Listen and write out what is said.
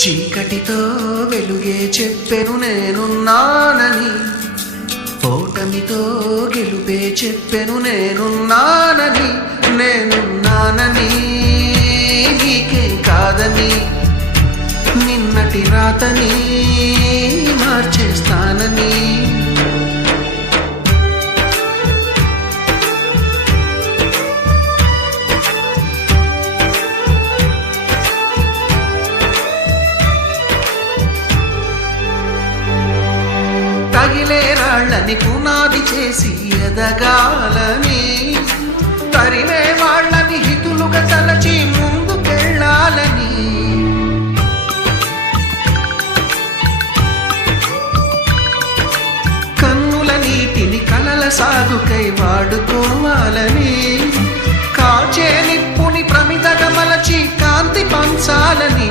చీకటితో వెలుగే చెప్పెను నేనున్నానని, ఓటమితో గెలుపే చెప్పెను నేనున్నానని. నేనున్నానని నీకే కాదని, నిన్నటి రాతని మార్చేస్తానని. తగిలే రాళ్ళని పునాది చేసి ఎదగాలని, తరిమే వాళ్ళని హితులుగా తలచి ముందుకెళ్ళాలని. కన్నుల నీటిని కలల సాగుకై వాడుకోవాలని, కాచే నిప్పుని ప్రమిదగా మలచి కాంతి పంచాలని.